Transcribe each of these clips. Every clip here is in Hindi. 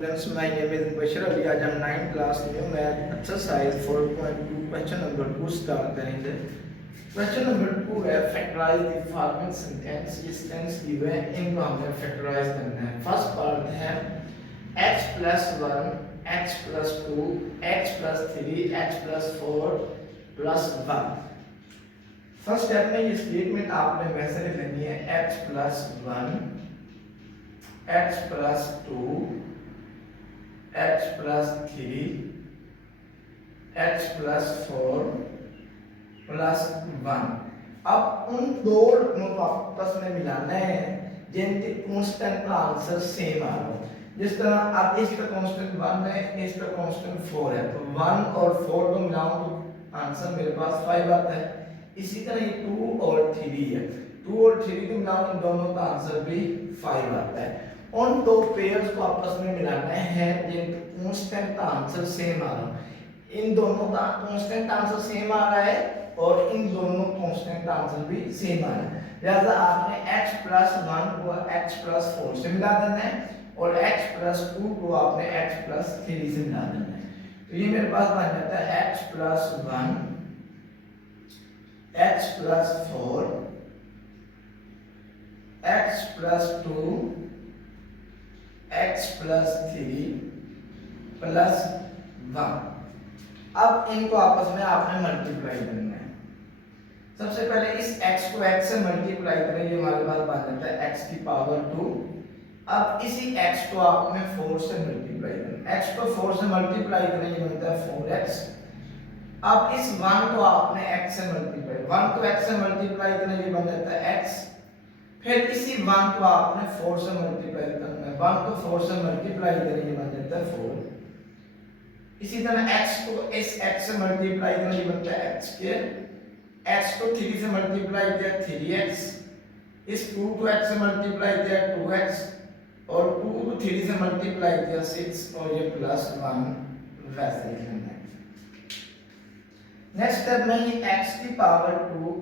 Friends, my name is Bashir Ali. आज हम 9th class new math exercise 4.2 question number 2 start करेंगे। क्वेश्चन नंबर 2 है फैक्टराइज द फॉलोइंग सेंटेंस। ये सेंटेंस दी हुए हैं, इनको हमने फैक्टराइज करना है। फर्स्ट पार्ट है x plus 1 x plus 2 x plus 3 x plus 4 plus 1। First step में ये स्टेटमेंट आपने वैसे लिखनी है x plus 1 x plus 2 x plus 3 x plus 4 plus 1। अब उन दो को आपस में मिलाना है जिनके कांस्टेंट का आंसर सेम आ रहा हो। जिस तरह अब इसका कांस्टेंट 1 है, इसका कांस्टेंट 4 है, तो 1 और 4 को मिलाऊं तो आंसर मेरे पास 5 आता है। इसी तरह ये 2 और 3 है, 2 और 3 को मिलाऊं इन दोनों का आंसर भी 5 आता है। उन दो पेयर्स को आपस में मिलाना है जिनका कांस्टेंट का आंसर सेम आ रहा है। इन दोनों का कांस्टेंट आंसर सेम आ रहा है और इन दोनों कांस्टेंट का आंसर भी सेम आ रहा है। लिहाजा आपने x plus 1 को x plus 4 से मिला देना है और x plus 2 को आपने x plus 3 से मिला देना है। तो ये मेरे पास बन जाता है x plus 1 x plus 4 x plus 2 x plus 3 plus 1। अब इनको आपस में आपने मल्टीप्लाई करना है। सबसे पहले इस x को x से मल्टीप्लाई करें, ये हमारे पास बन जाता है x की पावर 2। अब इसी x को आपने 4 से मल्टीप्लाई करना है। x को 4 से मल्टीप्लाई करें, ये बनता है 4x। अब इस 1 को आपने x से मल्टीप्लाई 1 को x से मल्टीप्लाई करें, ये बन जाता है x। फिर इसी 1 को आपने 4 से मल्टीप्लाई करना है, 1 को 4 से मल्टीप्लाई करें, ये बन जाता है 4। इसी तरह x को इस x से मल्टीप्लाई करें, ये बनता है x स्क्वायर। x को 3 से मल्टीप्लाई किया 3x, इस 2 को x से मल्टीप्लाई किया 2x और 2 को 3 से मल्टीप्लाई किया 6 और ये प्लस 1 वैसे लिखना है। नेक्स्ट स्टेप में ये x की पावर 2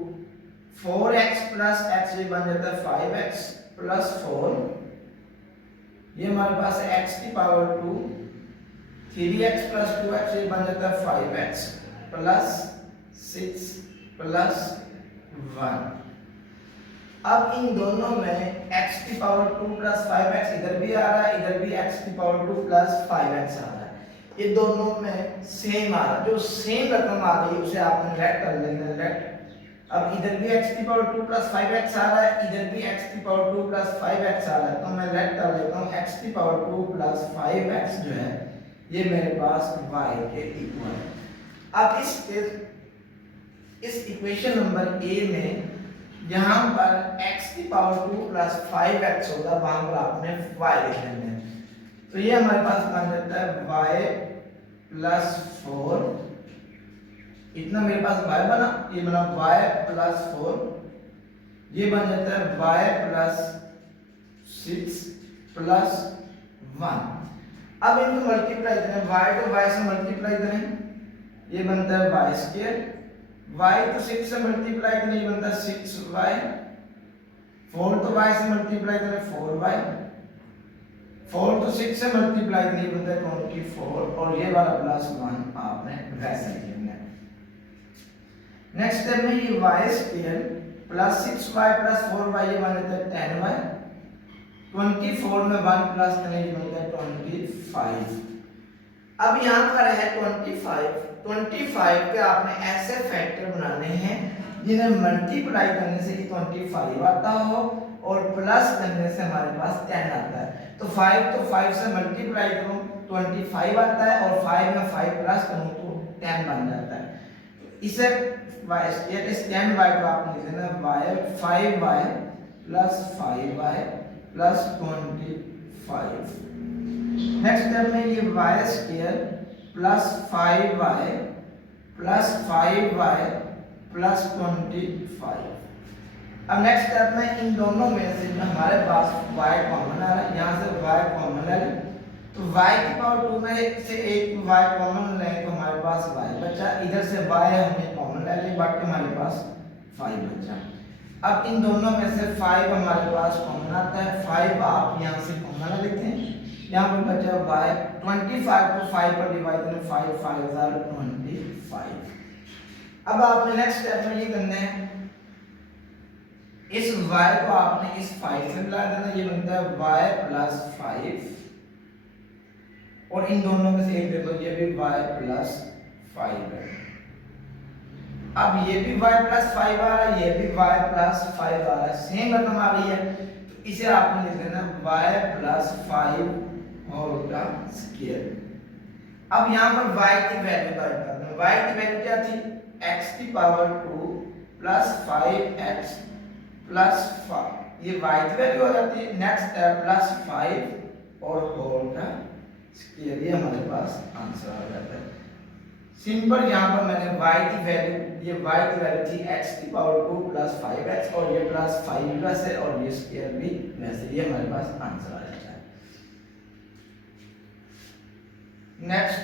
4x प्लस x, ये बन जाता है 5x प्लस 4। ये हमारे पास है x की पावर 2 3x प्लस 2x, ये बन जाता है 5x प्लस 6 प्लस 1। अब इन दोनों में x की पावर 2 प्लस 5x इधर भी आ रहा है, इधर भी x की पावर 2 प्लस 5x आ रहा है। ये दोनों में सेम आ रहा है, जो सेम रकम आ गई उसे आपने लेट कर लेना, लेट। अब इधर भी x की पावर 2 प्लस 5x आ रहा है, इधर भी x की पावर 2 प्लस 5x आ रहा है, तो मैं लेट कर लेता हूँ x की पावर 2 प्लस 5x जो है ये मेरे पास y के इक्वल है। अब इस इक्वेशन नंबर a में यहाँ पर x की पावर 2 प्लस 5x होगा, वहां पर आपने y लिख लेना है। तो ये हमारे पास बन जाता है y प्लस 4, इतना मेरे पास y बना, ये बना y प्लस 4, ये बन जाता है y प्लस 6 प्लस 1। अब इनको मल्टीप्लाई करें, y को y से मल्टीप्लाई करें, ये बनता है y स्क्वायर। y को 6 से मल्टीप्लाई करें, ये बनता है 6y। 4 तो y से मल्टीप्लाई करें 4y, 4 तो 6 से मल्टीप्लाई करें, ये बनता है 24 और ये वाला प्लस 1 आपने वैसे लिखना है। नेक्स्ट स्टेप में ये y square plus 6y plus 4y, ये बन जाता है 10y। 24 में 1 प्लस करें, ये बनता है 25। अब यहाँ पर है 25 के आपने ऐसे फैक्टर बनाने हैं जिन्हें मल्टीप्लाई करने से 25 आता हो और प्लस करने से हमारे पास 10 आता है। तो 5 तो 5 से मल्टीप्लाई करूं 25 आता है और 5 में 5 प्लस करूं तो 10 बन जाता है। तो इसे y इस 10y को आपने लिख देना y 5y plus 5y plus 25। Next step में ये y square plus 5y plus 5y plus 25। अब नेक्स्ट स्टेप में इन दोनों में से हमारे पास y कॉमन आ रहा है, यहाँ से y कॉमन ले लें, तो y की पावर 2 में से एक y कॉमन लें तो हमारे पास y बचा, इधर से y हमने कॉमन ले ली, बाकी हमारे पास 5 बचा। अब इन दोनों में से 5 हमारे पास कॉमन आता है, 5 आप यहाँ से कॉमन लेते हैं, यहाँ पर बचा y 25 को 5 पर डिवाइड करें, 5 5 25। अब आपने नेक्स्ट स्टेप में ये करना है, इस y को आपने इस 5 से मिला देना, ये बनता है y प्लस 5, और इन दोनों में से एक देखो, ये भी y प्लस 5 है। अब ये भी y प्लस 5 आ रहा है, ये भी y प्लस 5 आ रहा है, सेम रकम आ रही है, तो इसे आपने लिख देना y प्लस 5 होल का स्क्वायर। अब यहाँ पर y की वैल्यू का करना है, y की वैल्यू क्या थी, x की पावर 2 प्लस 5x प्लस 5, ये y की वैल्यू हो जाती है। नेक्स्ट प्लस 5 और होल का स्क्वायर, ये हमारे पास आंसर आ जाता है। सिंपल, यहाँ पर मैंने y की वैल्यू, ये y की वैल्यू थी x की पावर 2 प्लस 5x, और ये प्लस 5 प्लस है, और ये स्क्वायर भी वैसे, ये हमारे पास आंसर आ जाता है। नेक्स्ट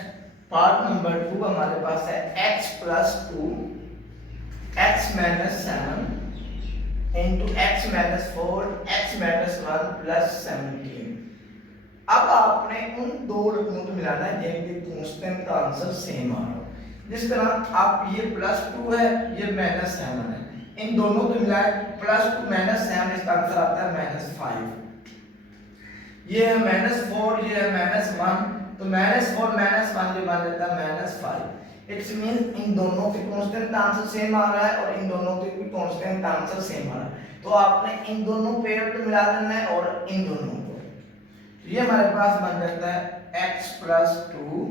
पार्ट नंबर 2 हमारे पास है x plus 2 x minus 7 into x minus 4 x minus 1 plus 17। अब आपने उन दो रकमों को मिलाना है जिनके कांस्टेंट का आंसर सेम आ रहा हो। जिस तरह आप ये प्लस 2 है, ये माइनस 7 है, इन दोनों को मिलाए प्लस 2 माइनस 7, इसका आंसर आता है माइनस 5। ये है माइनस 4, ये है माइनस 1, तो माइनस 4 माइनस 1 ये बन जाता है माइनस 5। इट्स मीन इन दोनों के कांस्टेंट का आंसर सेम आ रहा है, और इन दोनों के भी कांस्टेंट का आंसर सेम आ रहा है, तो आपने इन दोनों पेयर को मिला देना है और इन दोनों को, ये हमारे पास बन जाता है x plus 2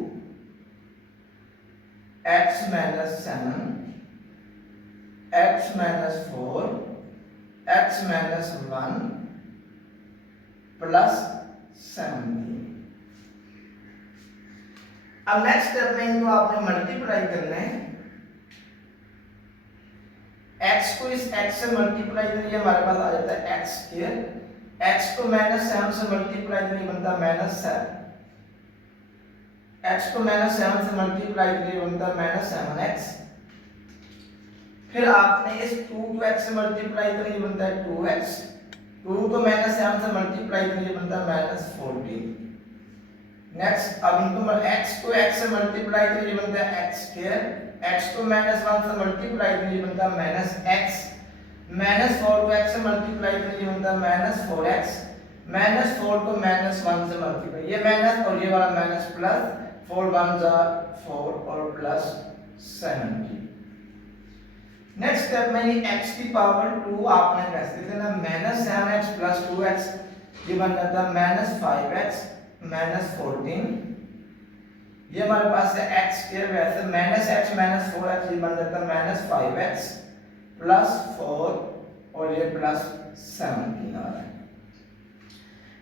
x minus 7 x minus 4 x minus 1 plus 17। अब नेक्स्ट स्टेप में इनको आपने मल्टीप्लाई करना है, x को इस x से मल्टीप्लाई करिए, हमारे पास आ जाता है x स्क्वायर, x को माइनस 7 से मल्टीप्लाई करिए बनता है माइनस 7, x को माइनस 7 से मल्टीप्लाई करिए बनता है माइनस 7x, फिर आपने इस 2 को x से मल्टीप्लाई करिए बनता है 2x, 2 को माइनस 7 से मल्टीप्लाई करिए बनता है माइनस 14। नेक्स्ट, अब इनको x को x से मल्टीप्लाई करिए बनता है x स्क्वायर, x को माइनस 1 से मल्टीप्लाई करिए बनता है माइनस x, माइनस 4 को x से मल्टीप्लाई करिए बनता है माइनस 4x, माइनस 4 को माइनस 1 से मल्टीप्लाई, ये माइनस और ये वाला माइनस प्लस, 4 1 जा 4 और प्लस 17। नेक्स्ट स्टेप में ये x की पावर 2 आपने कैसे लिख देना, माइनस 7x प्लस 2x, ये बन जाता है माइनस 5x माइनस 14, ये हमारे पास है x स्क्वायर, वैसे माइनस x माइनस 4x, ये बन जाता है माइनस 5x प्लस 4 और ये प्लस 17 आ रहा है।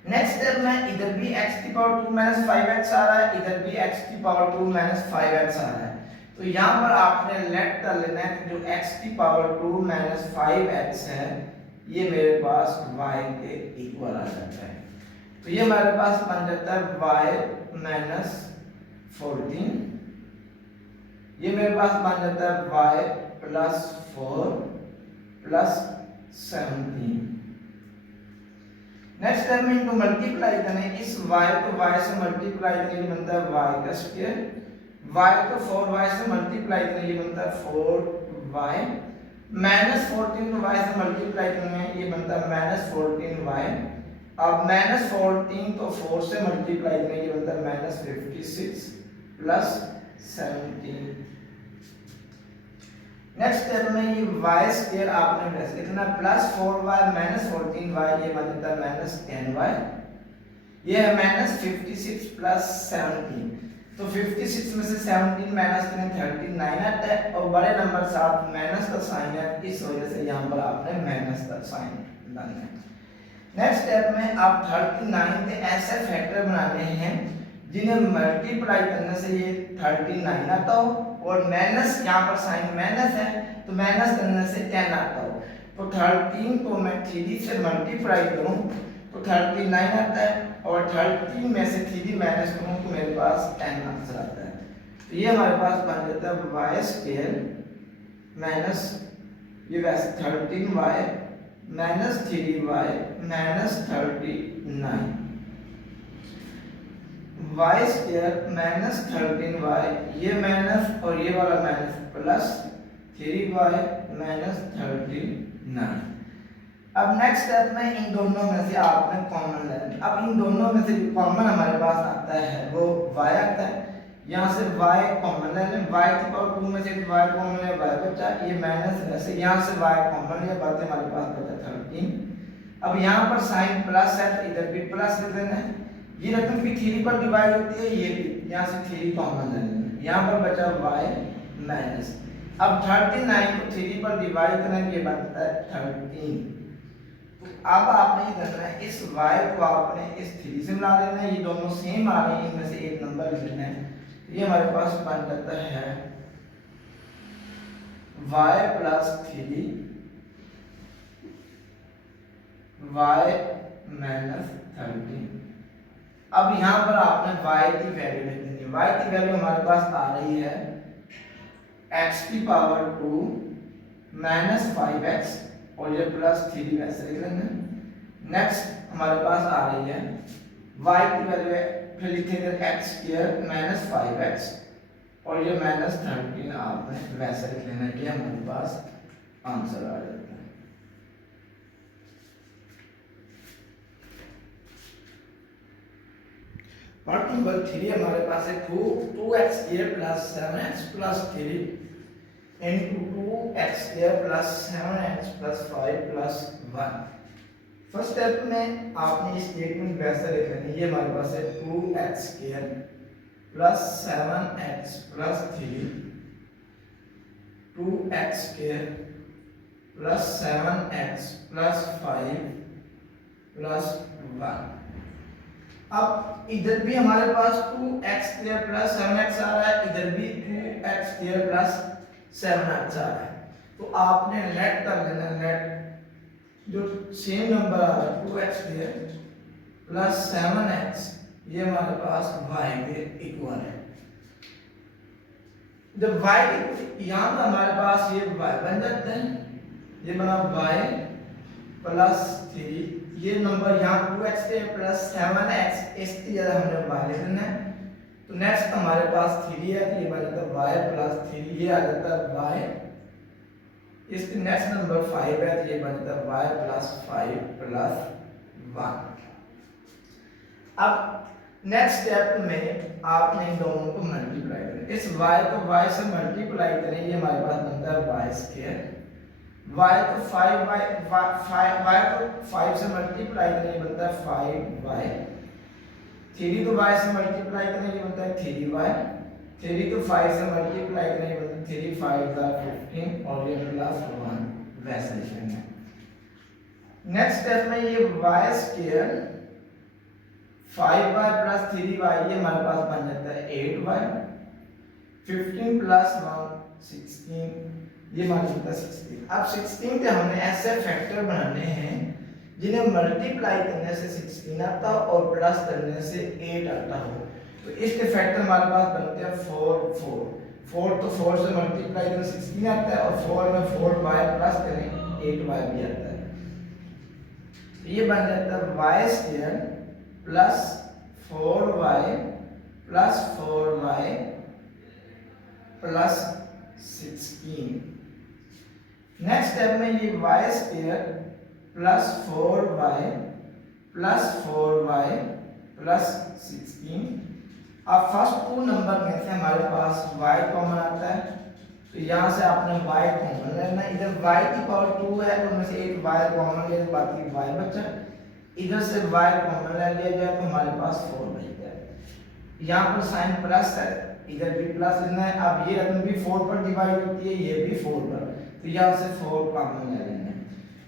नेक्स्ट स्टेप में इधर भी x की पावर 2 माइनस 5x आ रहा है, इधर भी x की पावर 2 माइनस 5x आ रहा है, तो यहाँ पर आपने लेट कर लेना है कि जो x की पावर 2 माइनस 5x है, ये मेरे पास y के इक्वल आ जाता है, तो ये हमारे पास बन जाता है y माइनस 14, ये मेरे पास बन जाता है y plus 4 plus 17। Next time में इनको मल्टीप्लाई करें, इस y को y से मल्टीप्लाई करें, ये बनता है y का स्क्वायर, y को 4y से मल्टीप्लाई करें, ये बनता है 4y, माइनस 14 को y से मल्टीप्लाई करें, ये बनता है माइनस 14y, अब माइनस 14 को 4 से मल्टीप्लाई करें, ये बनता है माइनस 56 प्लस 17। नेक्स्ट स्टेप में ये y स्क्वायर आपने वैसे लिखना प्लस 4y माइनस 14y, ये बन जाता है माइनस 10y, ये है माइनस 56 प्लस 17, तो 56 में से 17 माइनस करें 39 आता है, और बड़े नंबर साथ माइनस का साइन है, इस वजह से यहाँ पर आपने माइनस का साइन डालना है। नेक्स्ट स्टेप में आप 39 के ऐसे फैक्टर बनाने हैं जिन्हें मल्टीप्लाई करने से ये 39 आता हो, और माइनस यहाँ पर साइन माइनस है तो माइनस करने से 10 आता हो, तो 13 को मैं 3 से मल्टीप्लाई करूँ तो 39 आता है, और 13 में से 3 माइनस करूँ तो मेरे पास 10 आंसर आता है, तो ये हमारे पास बन जाता है y स्क्वायर माइनस ये वैसे 13y minus 3y minus 39। Y square minus 13y, ये माइनस और ये वाला माइनस, प्लस 3y माइनस 39। अब नेक्स्ट स्टेप में इन दोनों में से आपने कॉमन लेना। अब इन दोनों में से जो कॉमन हमारे पास आता है वो y आता है, यहाँ से y कॉमन ले लें, y की पावर 2 में से y कॉमन ले, y बचा, ये माइनस वैसे यहाँ से y कॉमन ले, बात हमारे पास बचा 13। अब यहाँ पर साइन प्लस है तो इधर भी प्लस लिख देना है, ये रकम भी 3 पर डिवाइड होती है, ये भी यहाँ से 3 कॉमन ले लेना, यहाँ पर बचा y माइनस। अब 39 को 3 पर डिवाइड करना, ये बनता है 13। तो अब आपने ये करना है, इस y को आपने इस 3 से मिला लेना है, ये दोनों सेम आ रहे हैं, इनमें से एक नंबर लिख लेना है, ये हमारे पास बन जाता है y प्लस 3 y माइनस 13। अब यहाँ पर आपने y की वैल्यू लिख देनी है, y की वैल्यू हमारे पास आ रही है x की पावर 2 माइनस 5x और ये प्लस 3 वैसे लिख लेंगे। नेक्स्ट हमारे पास आ रही है y की वैल्यू है, फिर लिखेंगे x स्क्वायर माइनस 5x और ये माइनस 13 आपने वैसे लिख लेना है, कि हमारे पास आंसर आ जाता है। पार्ट नंबर 3 हमारे पास है 2x square plus 7x plus 3 into 2x square plus 7x plus 5 plus 1। First step में आपने ये स्टेटमेंट वैसे लिख लेनी है, ये हमारे पास है 2x square plus 7x plus 3 2x square plus 7x plus 5 plus 1। अब इधर भी हमारे पास 2x स्क्वायर प्लस 7x आ रहा है, इधर भी 2x स्क्वायर प्लस 7x आ रहा है, तो आपने लेट कर लेना, लेट जो सेम नंबर आ रहा है 2x स्क्वायर प्लस 7x, ये हमारे पास y के इक्वल है। जब y यहाँ पर हमारे पास ये y बन जाता है, ये बना y प्लस 3, ये नंबर यहाँ 2x प्लस 7x, इसकी जगह हमने y लिख लेना है, तो नेक्स्ट हमारे पास 3 है, तो ये बन जाता है y प्लस 3, ये आ जाता है y, इसके नेक्स्ट नंबर 5 है, तो ये बन जाता है y प्लस 5 प्लस 1। अब नेक्स्ट स्टेप में आपने इन दोनों को मल्टीप्लाई करें, इस y को y से मल्टीप्लाई करें, ये हमारे पास बनता है y स्क्वायर, y को 5y को 5 से मल्टीप्लाई करें, ये बनता है 5y, 3 को y से मल्टीप्लाई करें, ये बनता है 3y, 3 को 5 से मल्टीप्लाई करें, ये बनता है 3 5 का 15 और ये प्लस 1 वैसे लिखेंगे। नेक्स्ट स्टेप में ये y square 5y plus 3y, ये हमारे पास बन जाता है 8y, 15 प्लस 1 16, ये मान लेता है 16। अब 16 के हमने ऐसे फैक्टर बनाने हैं जिन्हें मल्टीप्लाई करने से 16 आता हो और प्लस करने से 8 आता हो, तो इसके फैक्टर हमारे पास बनते हैं 4 तो 4 से मल्टीप्लाई करें 16 आता है, और 4 में 4y प्लस करें 8y भी आता है, ये बन जाता है y square plus 4y plus 4y plus 16। Next step में ये y square plus 4y plus 4y plus 16। अब फर्स्ट 2 नंबर में से हमारे पास y कॉमन आता है, तो यहाँ से आपने y कॉमन लेना, इधर y की पावर 2 है, तो उनमें से एक y कॉमन ले, बाकी y बचा, इधर से y कॉमन ले लिया जाए तो हमारे पास 4 बचता है। यहाँ पर साइन प्लस है, इधर भी प्लस लेना है। अब ये रकम भी 4 पर डिवाइड होती है, ये भी 4 पर, तो यहाँ से 4 कॉमन ले लेंगे,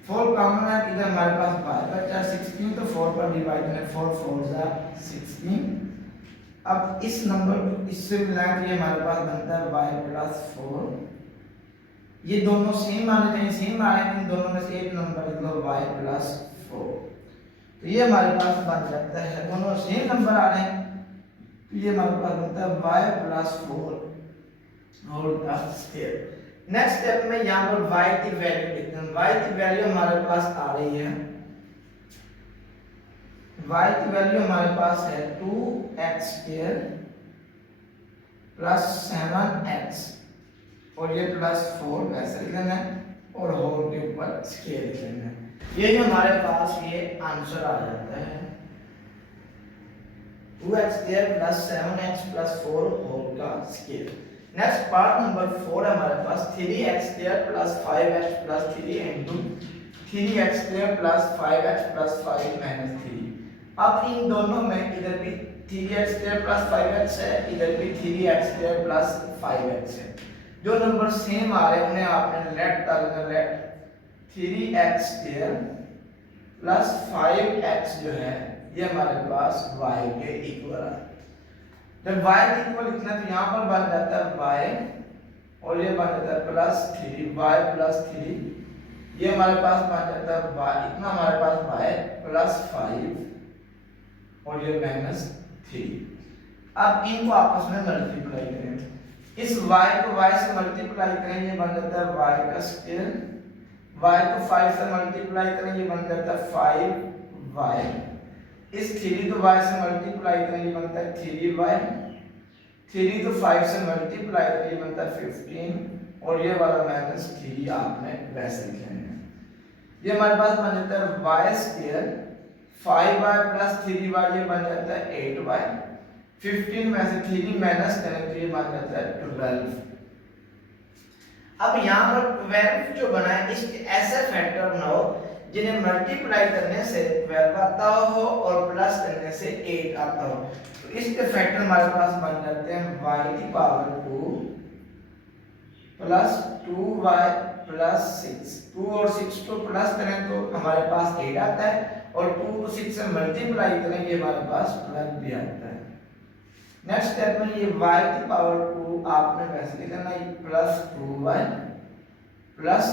4 कॉमन है, इधर हमारे पास y बचा 16, तो 4 पर डिवाइड करें, 4 4 जा 16। अब इस नंबर को इससे मिलाएं तो ये हमारे पास बनता है y प्लस 4, ये दोनों सेम आने चाहिए, सेम आ रहे हैं, इन दोनों में से एक नंबर लिख लो y प्लस 4, तो ये हमारे पास बन जाता है, दोनों सेम नंबर आ रहे हैं, तो ये हमारे पास बनता है y प्लस 4 होल का स्क्वायर। नेक्स्ट स्टेप में यहाँ पर y की वैल्यू लिखते हैं, y की वैल्यू हमारे पास आ रही है y की वैल्यू हमारे पास है 2x² प्लस 7x और ये प्लस 4 वैसे लिख लेना है और होल के ऊपर स्केयर लिख लेना है। ये जो हमारे पास ये आंसर आ जाता है 2x² plus 7x plus 4 whole का स्केयर। नेक्स्ट पार्ट नंबर 4 है हमारे पास 3x² plus 5x plus 3 into 3x² plus 5x plus 5 minus 3। अब इन दोनों में इधर भी 3x² प्लस 5x है, इधर भी 3x² प्लस 5x है। जो नंबर सेम आ रहे हैं उन्हें आपने लेट डालना, लेट 3x² प्लस 5x जो है ये हमारे पास y के इक्वल है। जब y के इक्वल लिखना तो यहाँ पर बन जाता है y और ये बन जाता है प्लस 3y प्लस 3, ये हमारे पास बन जाता है y, इतना हमारे पास y प्लस 5 और ये माइनस 3। अब इनको आपस में मल्टीप्लाई करें, इस y को y से मल्टीप्लाई करें ये बन जाता है y का स्क्वायर, y को 5 से मल्टीप्लाई करें ये बन जाता है 5y, इस 3 को y से मल्टीप्लाई करें ये बनता है 3y, 3 को 5 से मल्टीप्लाई करें ये बनता है 15 और ये वाला माइनस 3 आपने वैसे लिखना है। ये हमारे पास बन जाता है y square 5y plus 3y ये बन जाता है 8y, 15 में से 3 माइनस करें तो ये बन जाता है 12। अब यहाँ पर 12 जो बना है इसके ऐसे फैक्टर बनाओ जिन्हें मल्टीप्लाई करने से 12 आता हो और प्लस करने से 8 आता हो। तो इसके फैक्टर हमारे पास बन जाते हैं y की पावर 2 प्लस 2y प्लस 6, 2 और 6 को प्लस करें तो हमारे पास 8 आता है और 2 को 6 से मल्टीप्लाई करें ये हमारे पास 12 भी आता है। नेक्स्ट स्टेप में ये y की पावर 2 आपने वैसे लिखना है plus 2y plus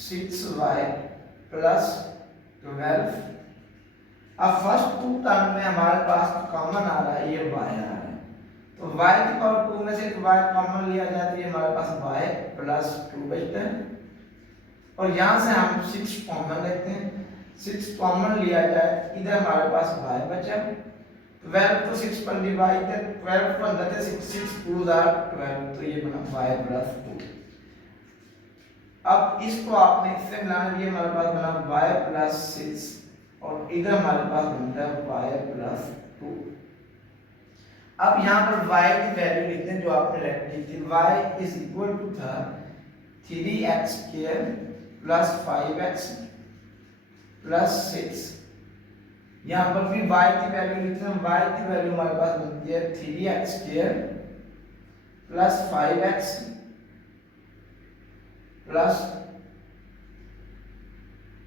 6y plus 12। अब फर्स्ट टू टर्म में हमारे पास कॉमन आ रहा है ये y आ रहा है, तो y की पावर 2 में से y कॉमन लिया जाए तो ये हमारे पास y प्लस 2 बचता है और यहाँ से हम 6 कॉमन लेते हैं, 6 कॉमन लिया जाए इधर हमारे पास y बचा, 12 तो 6 पर डिवाइड है, 12 पर अंदर से 6 2 12 तो ये बना y प्लस 2। अब इसको आपने इससे मिलाना, ये हमारे पास बना y प्लस 6 और इधर हमारे पास बनता है y प्लस 2। अब यहाँ पर y की वैल्यू लिखते हैं जो आपने रखी थी, y इज इक्वल टू था 3x² प्लस 5x प्लस 6। यहाँ पर भी y की वैल्यू लिखते हैं, y की वैल्यू हमारे पास बनती है 3x² plus 5x plus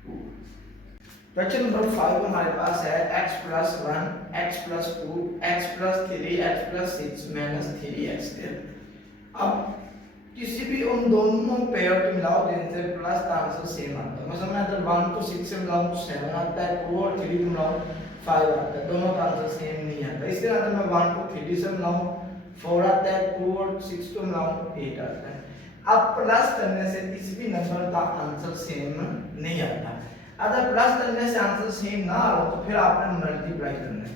2। Question number 5 हमारे पास है x plus 1, x plus 2, x plus 3, x plus 6 minus 3x²। अब किसी भी उन दोनों पेयर को मिलाओ जिनसे प्लस का आंसर सेम आता है। मतलब मैं अगर 1 को 6 से मिलाऊं तो 7 आता है, 2 और 3 को मिलाऊं 5 आता है, दोनों का आंसर सेम नहीं आता। इसी तरह अगर मैं 1 को 3 से मिलाऊं 4 आता है, 2 और 6 को मिलाऊं 8 आता है। अब प्लस करने से किसी भी नंबर का आंसर सेम नहीं आता। अगर प्लस करने से आंसर सेम ना हो तो फिर आपने मल्टीप्लाई करना है।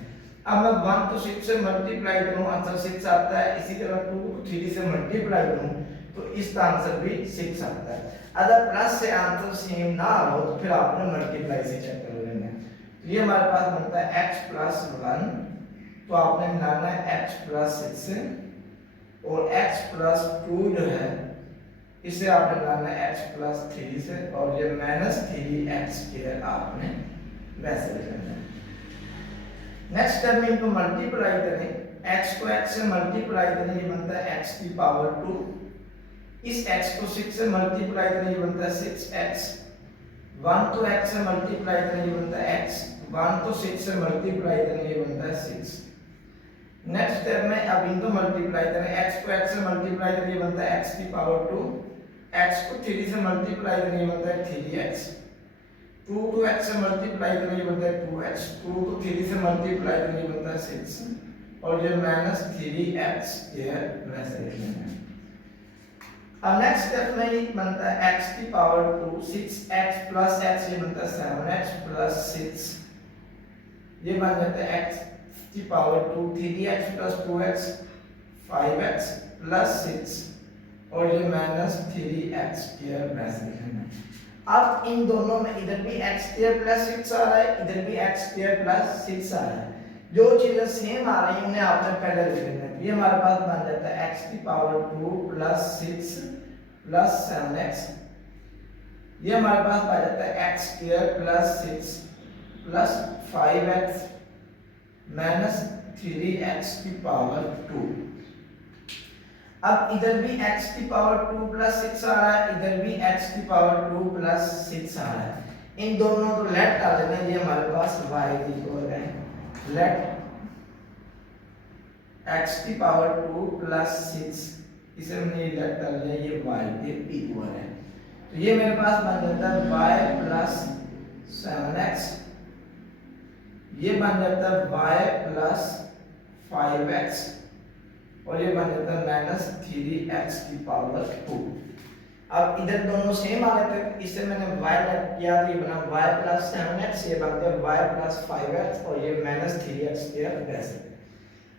अब मैं 1 को 6 से मल्टीप्लाई करूं आंसर 6 आता है, इसी तरह 2 को 3 से मल्टीप्लाई करूं तो इसका आंसर भी 6 आता है। अगर प्लस से आंसर सेम ना हो तो फिर आपने मल्टीप्लाई से चेक कर लेना है। तो ये हमारे पास बनता है x प्लस 1, तो आपने मिलाना है x प्लस 6 से और x प्लस 2 जो है इसे आपने मिलाना है x प्लस 3 से और ये माइनस 3x² आपने वैसे लिखना है। नेक्स्ट स्टेप में इनको मल्टीप्लाई करें, x को x से मल्टीप्लाई करें ये बनता है x की पावर 2, इस x को 6 से मल्टीप्लाई करें ये बनता है 6x, 1 को x से मल्टीप्लाई करें ये बनता है x, 1 को 6 से मल्टीप्लाई करें ये बनता है 6। नेक्स्ट स्टेप में अब इनको मल्टीप्लाई करें, x को x से मल्टीप्लाई करें ये बनता है x की पावर 2, x को 3 से मल्टीप्लाई करें ये बनता है 3x, 2 को x से मल्टीप्लाई करें ये बनता है 2x, 2 को 3 से मल्टीप्लाई करें ये बनता है 6 और ये माइनस 3x² वैसे लिखना है। अब नेक्स्ट स्टेप में ये बनता है x की पावर 2, 6x प्लस x ये बनता है 7x प्लस 6 ये बन जाता है x की power 2 3x plus 2x 5x plus 6 और ये माइनस 3x स्क्वायर वैसे लिखना है। अब इन दोनों में इधर भी x स्क्वायर प्लस 6 आ रहा है, इधर भी x स्क्वायर प्लस 6 आ रहा है। जो चीजें सेम आ रही हैं उन्हें आपने पहले लिख लेना है। ये हमारे पास बन जाता है x की पावर 2 प्लस 6 प्लस 7x। ये हमारे पास आ जाता है x square plus 6 plus 5x minus 3x की पावर 2। अब इधर भी x की पावर 2 प्लस 6 आ रहा है, इधर भी x की पावर 2 प्लस 6 आ रहा है। इन दोनों को लेट डाल देना, ये हमारे पास y इक्वल है लेट x की पावर 2 प्लस 6, इसे हमने लेट डाल दिया, ये y के इक्वल है। तो ये मेरे पास बन जाता है y प्लस 7x, ये बन जाता है y प्लस 5x और ये बन जाता है माइनस 3x की पावर 2। अब इधर दोनों सेम आ रहे थे, इससे मैंने y लेट किया तो ये बना y प्लस 7x, ये बन गया y प्लस 5x और ये माइनस 3x स्क्वायर वैसे।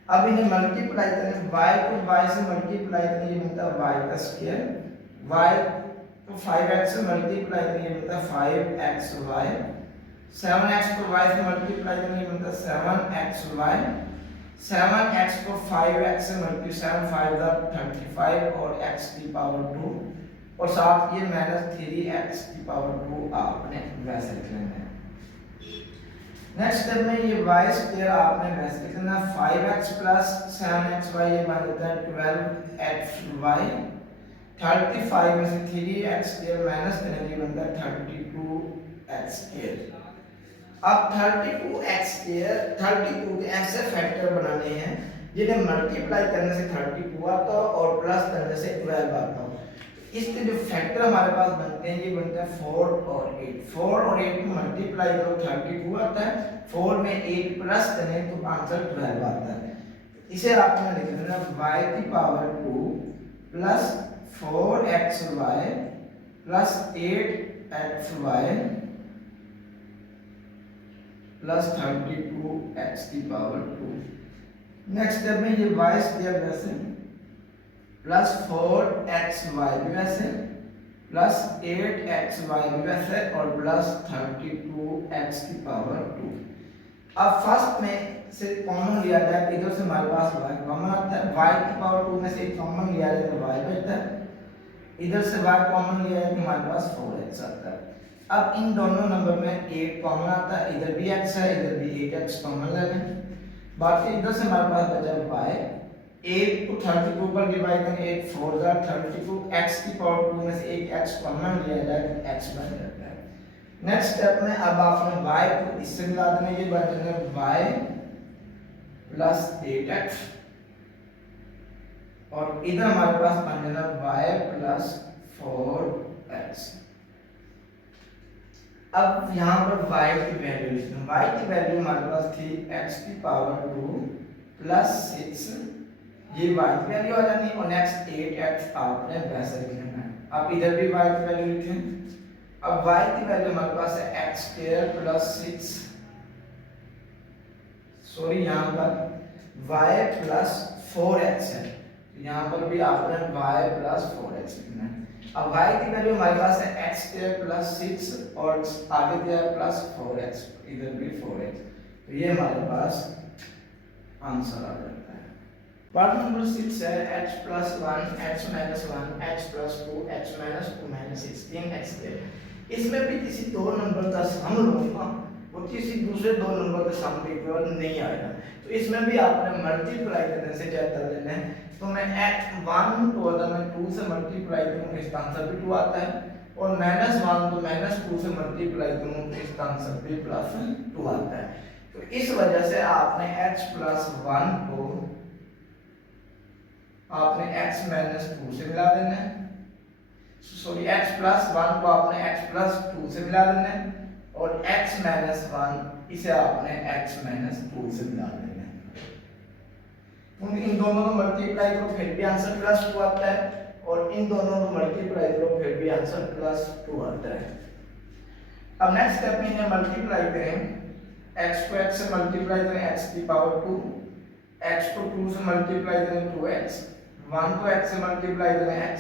अब इन्हें मल्टीप्लाई करें, y को y से मल्टीप्लाई करें, ये बनता है y का स्क्वायर, y को 5x से मल्टीप्लाई करें, ये बनता है 5xy, 7x को y से मल्टीप्लाई करें, ये बनता है 7xy, 7x को 5x से मल्टीप्लाई 7 5 35 और x की पावर 2 और साथ ये माइनस 3x की पावर 2 आपने वैसे लिख लेना है। नेक्स्ट स्टेप में ये y स्क्वायर आपने वैसे लिख लेना, 5x प्लस 7xy ये बन जाता है 12xy, 35 में से 3x स्क्वायर माइनस करेंगे बनता है 32x स्क्वायर। अब 32x स्क्वायर 32 के ऐसे फैक्टर बनाने हैं जिन्हें मल्टीप्लाई करने से 32 आता हो और प्लस करने से 12 आता हो। इसके जो फैक्टर हमारे पास बनते हैं ये बनते हैं 4 और 8। 4 और 8 को मल्टीप्लाई करो 32 आता है, 4 में 8 प्लस करें तो आंसर 12 आता है। इसे आपने लिख देना y की power 2 plus 4xy plus 8xy plus 32x की पावर 2। नेक्स्ट स्टेप में ये y स्क्वायर वैसे प्लस 4xy भी वैसे प्लस 8xy भी वैसे और प्लस 32x की पावर 2। अब फर्स्ट में से कॉमन लिया जाए, इधर से हमारे पास y कॉमन आता है, y की पावर 2 में से कॉमन लिया जाए तो y बचता है, इधर से y कॉमन लिया जाए तो हमारे पास 4x आता है। अब इन दोनों नंबर में 8 कॉमन आता है, इधर भी x है इधर भी 8x कॉमन ले लें, बाकी इधर से हमारे पास बचा y। 8 को 32 पर डिवाइड करें, 8 4 जा 32, x की पावर 2 में से एक x कॉमन लिया जाए तो x बन जाता है। नेक्स्ट स्टेप में अब आपने y को इससे मिला देना, ये बन जाएगा y प्लस 8x और इधर हमारे पास बन जाएगा y प्लस 4x। अब यहाँ पर y की वैल्यू लिखना, y की वैल्यू हमारे पास थी x की पावर 2 प्लस 6, ये y की वैल्यू आ जानी और नेक्स्ट 8x आपने वैसे लिखना है। अब इधर भी y की वैल्यू लिखें, अब y की वैल्यू हमारे पास है x स्क्वायर प्लस 6, सॉरी यहाँ पर y प्लस 4x है, यहाँ पर भी आपने y प्लस 4x लिखना है। अब y की वैल्यू हमारे पास है x स्क्वायर प्लस 6 और आगे दिया है प्लस 4x, इधर भी 4x, तो ये हमारे पास आंसर आ जाता है। पार्ट नंबर 6 है h plus 1 h minus 1 h plus 2 h minus 2 minus 6 3x square. इसमें भी किसी दो नंबर का सम लूंगा, वो किसी दूसरे दो नंबर का सम भी नहीं आएगा, तो इसमें भी आपने मल्टीप्लाई करने से क्या कर लेना है, तो मैं 1 को अगर मैं 2 से मल्टीप्लाई करूँ इसका आंसर भी 2 आता है और -1 तो -2 से मल्टीप्लाई करूँ तो इसका आंसर भी +2 आता है। तो इस वजह से आपने h प्लस 1 को आपने x माइनस 2 से मिला देना है, सॉरी x प्लस 1 को आपने x प्लस 2 से मिला देना है और x माइनस 1 इसे आपने x माइनस 2 से मिला देना है। क्योंकि इन दोनों को मल्टीप्लाई करो फिर भी आंसर +2 आता है और इन दोनों को मल्टीप्लाई करो फिर भी आंसर +2 आता है। अब नेक्स्ट स्टेप में इन्हें मल्टीप्लाई करें, x को x से मल्टीप्लाई करें x की पावर 2, x को 2 से मल्टीप्लाई करें 2x, 1 को x से मल्टीप्लाई करें x,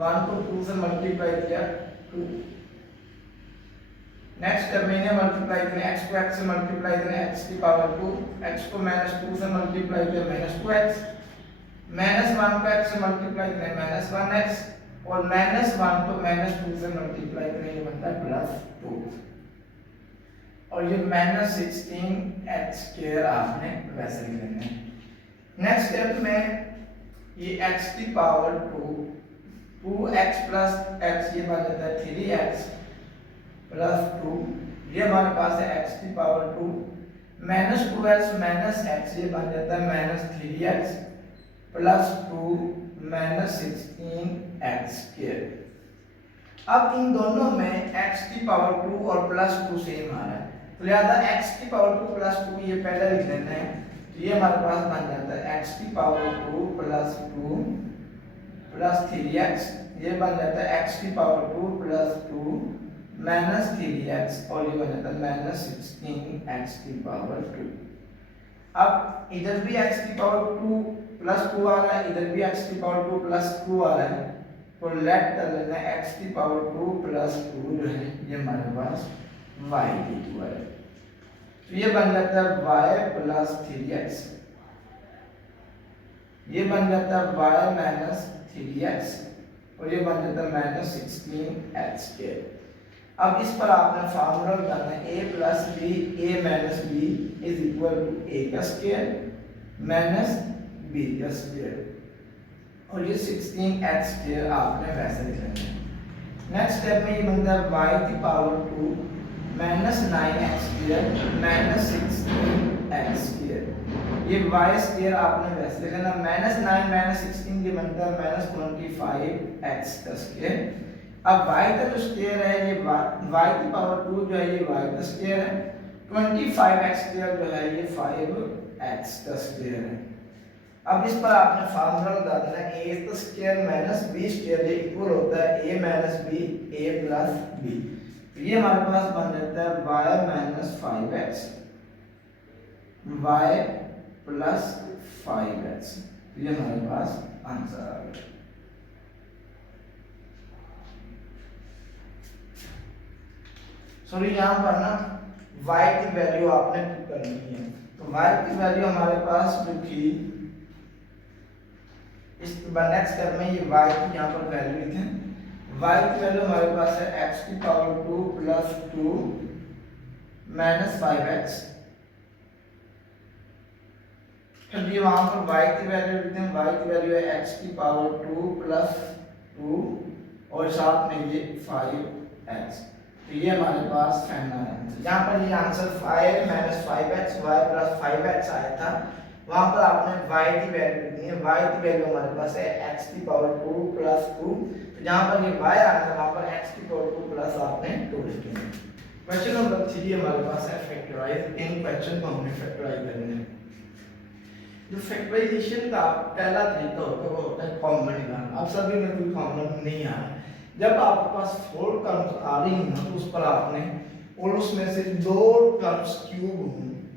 1 को 2 से मल्टीप्लाई किया 2। नेक्स्ट स्टेप में इन्हें मल्टीप्लाई करें, x को x से मल्टीप्लाई करें x की पावर 2, x को -2 से मल्टीप्लाई करें -2x, -1 को x से मल्टीप्लाई करें -1x, और -1 को -2 से मल्टीप्लाई करें, ये बनता है +2, और ये -16x² आपने वैसे ही लेना है। नेक्स्ट स्टेप में ये x की पावर 2, 2x + x ये बन जाता है 3x + 2, ये हमारे पास है x की पावर 2, -2x - x ये बन जाता है -3x + 2 -16x²। अब इन दोनों में x की पावर 2 और +2 सेम आ रहा है, तो लिहाजा x की पावर 2 +2 ये पहले लिख लेना है, तो ये हमारे पास बन जाता है x की पावर 2 + 2 + 3x, ये बन जाता है x की पावर 2 + 2 -3x, और ये बन जाता है -16x²। अब इधर भी x की पावर 2 + 2 आ रहा है, इधर भी x की पावर 2 + 2 आ रहा है, तो लेट कर लेना है x की पावर 2 + 2 जो है ये हमारे पास y की 2 है, तो ये बन जाता है y + 3x, ये बन जाता है y - 3x, और ये बन जाता है -16x²। अब इस पर आपने फार्मूला लगाना है a + b a - b = a² - b², और ये 16x² आपने वैसे लिखना है। नेक्स्ट स्टेप में ये बनता है y की पावर 2 -9x² - 16x², ये y² आपने वैसे लिखना, -9 - 16 ये बनता है -25x²। अब y का जो स्क्वायर है ये y की पावर 2 जो है ये y का स्क्वायर है, 25x² जो है ये 5x² है। अब इस पर आपने फार्मूला लगा देना है a² - b² ये इक्वल होता है a - b a + b, तो ये हमारे पास बन जाता है y - 5x y + 5x, ये हमारे पास आंसर आ गया। सॉरी यहाँ पर ना y की वैल्यू आपने पुट करनी है, तो y की वैल्यू हमारे पास जो थी इस नेक्स्ट स्टेप में ये y की यहाँ पर वैल्यू लिखें, y की वैल्यू हमारे पास है x की पावर 2 + 2 -5x, फिर ये वहां पर y की वैल्यू लिखते हैं, y की वैल्यू है x की पावर 2 + 2 और साथ में ये 5x, तो ये हमारे पास फाइनल आंसर। जहाँ पर ये आंसर 5 - 5x y + 5x आया था, वहां पर आपने y की वैल्यू लिखनी है, y की वैल्यू हमारे पास है x की पावर 2 + 2, तो जहाँ पर ये y आ रहा है वहां पर x की पावर 2 प्लस आपने 2 लिखना है। क्वेश्चन नंबर 3 हमारे पास है फैक्टराइज, इन क्वेश्चन को हमने फैक्टराइज करना है। जो फैक्टराइजेशन का पहला तरीका होता है वो होता है फॉर्मूला निकालना। अब सभी में कोई फॉर्मूला नहीं आ रहा है, जब आपके पास 4 टर्म्स आ रही हैं तो उस पर आपने और उसमें से 2 टर्म्स क्यूब हों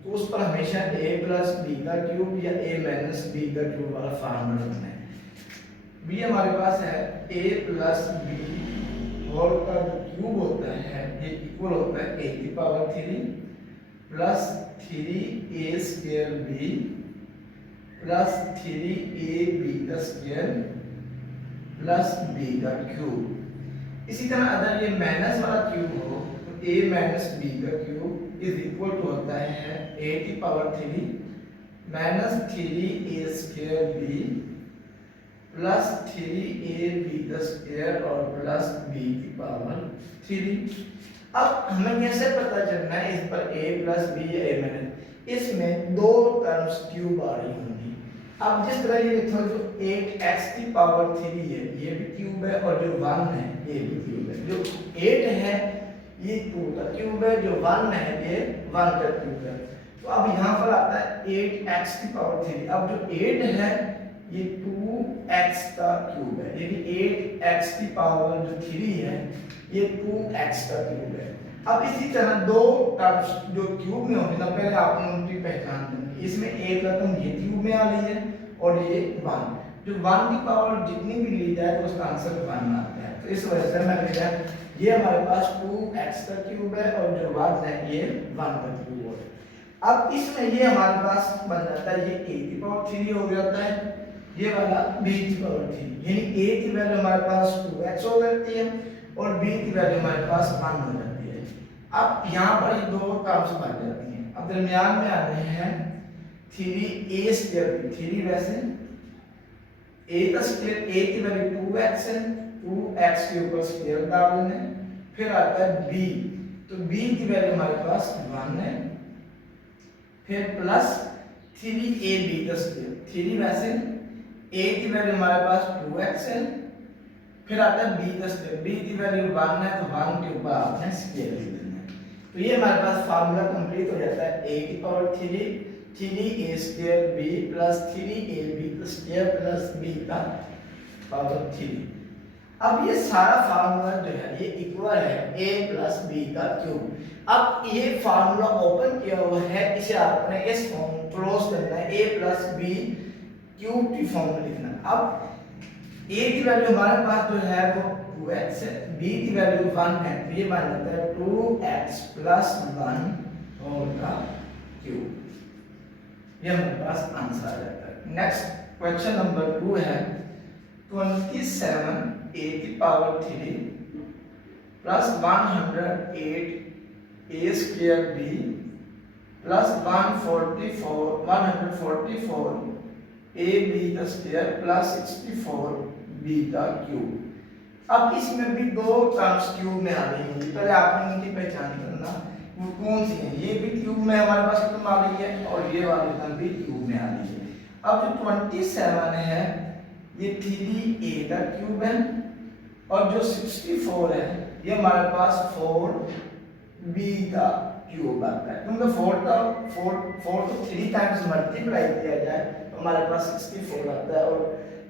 तो उस पर हमेशा a + b का क्यूब या a - b का क्यूब वाला फार्मूला रखना है। b हमारे पास है a + b होल का जो क्यूब होता है ये इक्वल होता है a की पावर 3 + 3a² + 3ab² + b का क्यूब। इसी तरह अगर ये माइनस वाला क्यूब हो तो a - b का क्यूब इज इक्वल टू होता है a की पावर 3 - 3a² + 3ab² और प्लस b की पावर 3। अब हमें कैसे पता चलना है इस पर a + b या a - इसमें 2 टर्म्स क्यूब आ रही होंगी। अब जिस तरह ये देखो जो 8x की पावर 3 है ये भी क्यूब है और जो 1 है ये भी क्यूब है। जो 8 है ये 2 का क्यूब है, जो 1 है ये 1 का क्यूब है। तो अब यहाँ पर आता है 8x की पावर 3। अब जो 8 है ये 2x का क्यूब है, यानी 8x की पावर जो 3 है ये 2x का क्यूब है। अब इसी तरह दो टर्म्स जो क्यूब में होंगे ना, पहले आपने उनकी पहचान करनी। इसमें एक रकम ये क्यूब में आ रही है और ये 1, जो 1 की पावर जितनी भी ली जाए तो उसका आंसर 1 आता है। तो इस वजह से मैं लिखा ये हमारे पास 2x का क्यूब है और जो 1 है ये 1 का क्यूब है। अब इसमें ये हमारे पास बन जाता है, ये a की पावर 3 हो जाता है, ये वाला b की पावर 3, यानी a की वैल्यू हमारे पास 2x हो जाती है और b की वैल्यू हमारे पास 1 हो जाती है। अब यहाँ पर ये दो टर्म्स बन जाती हैं। अब दरमियान में आने हैं 3a स्क्वायर b, 3 वैसे a का स्क्वायर, a की वैल्यू 2x है, 2x के ऊपर स्क्वायर डाल देना, फिर आता है b, तो b की वैल्यू हमारे पास 1 है, फिर प्लस 3ab का स्क्वायर, 3 वैसे a की वैल्यू हमारे पास 2x है, फिर आता है b का स्क्वायर, b की वैल्यू 1 है तो 1 के ऊपर आपने स्क्वायर लिख देना है। तो ये हमारे पास फार्मूला कंप्लीट हो जाता है, a की power 3 3a square b plus 3ab का स्क्वायर प्लस b का पावर 3। अब ये सारा फार्मूला जो है ये इक्वल है a प्लस b का क्यूब। अब ये फार्मूला ओपन किया हुआ है, इसे आपने इस फॉर्म क्लोज करना है, a प्लस b क्यूब की फॉर्म में लिखना है। अब a की वैल्यू हमारे पास जो है वो 2x है, b की वैल्यू 1 है, तो ये बन जाता है 2x प्लस 1 होल का क्यूब। ये हमारे पास आंसर आ जाता है। नेक्स्ट क्वेश्चन नंबर 2 है 27 a की power 3 plus 108 a square b plus 144 a b का स्क्वायर प्लस 64 b का क्यूब। अब इसमें भी दो टर्म्स क्यूब में आ रही हैं, पहले आपने उनकी पहचान करना वो कौन सी है। ये भी क्यूब में हमारे पास कितनी आ रही है और ये वाली टर्म भी क्यूब में आ रही है। अब जो 27 है ये 3a का क्यूब है और जो 64 है ये हमारे पास 4b का क्यूब आता है, क्योंकि 4 को 3 टाइम्स मल्टीप्लाई किया जाए तो हमारे पास 64 आता है और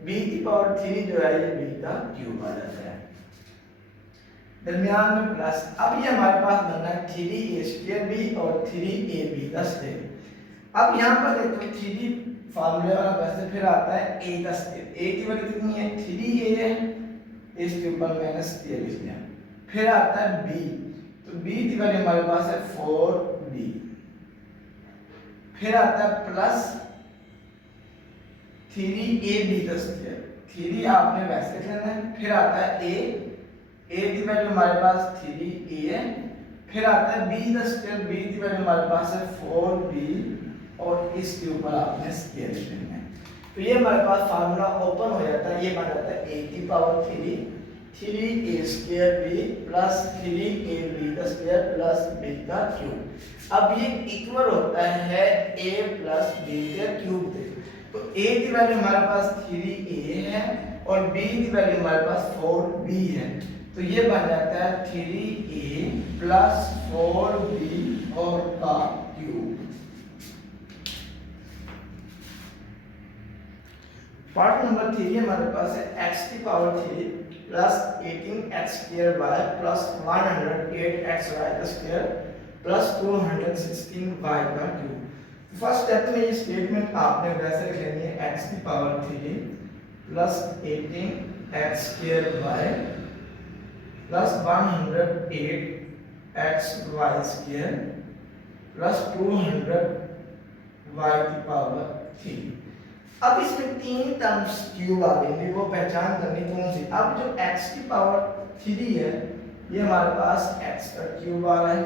b की पावर 3 जो है ये b का क्यूब आ जाता है। दरमियान में प्लस, अब ये हमारे पास बनना है 3a स्क्वायर b और 3ab का स्क्वायर। अब यहाँ पर देखो 3 फार्मूले वाला वैसे, फिर आता है a का स्क्वायर, a की वैल्यू कितनी है 3a है, इसके ऊपर मैंने स्क्वायर लिख दिया, फिर आता है b, तो b की वैल्यू हमारे पास है 4b, फिर आता है प्लस 3ab का स्क्वायर, 3 आपने वैसे करना है, फिर आता है a की वैल्यू हमारे पास 3a है, फिर आता है b का स्क्वायर, b की वैल्यू हमारे पास है 4b और इसके ऊपर आपने स्क्वायर लिखना है। तो ये हमारे पास फार्मूला ओपन हो जाता है, ये बन जाता है a की power 3a square b plus 3ab का स्क्वायर प्लस b का क्यूब। अब ये इक्वल होता है a प्लस b के क्यूब के। तो a की वैल्यू हमारे पास 3a है और b की वैल्यू हमारे पास 4b है, तो ये बन जाता है 3a प्लस 4b और का क्यूब। पार्ट नंबर 3 हमारे पास है x की power 3 plus 18x square y plus 108x y का स्क्वायर प्लस 216y का क्यूब। फर्स्ट स्टेप में ये स्टेटमेंट आपने वैसे लिखनी है, x की power 3 plus 18x square y plus 108x y square plus 200y की पावर 3। अब इसमें 3 टर्म्स क्यूब आ गई, वो पहचान करनी कौन सी। अब जो x की पावर 3 है ये हमारे पास x का क्यूब आ रहा है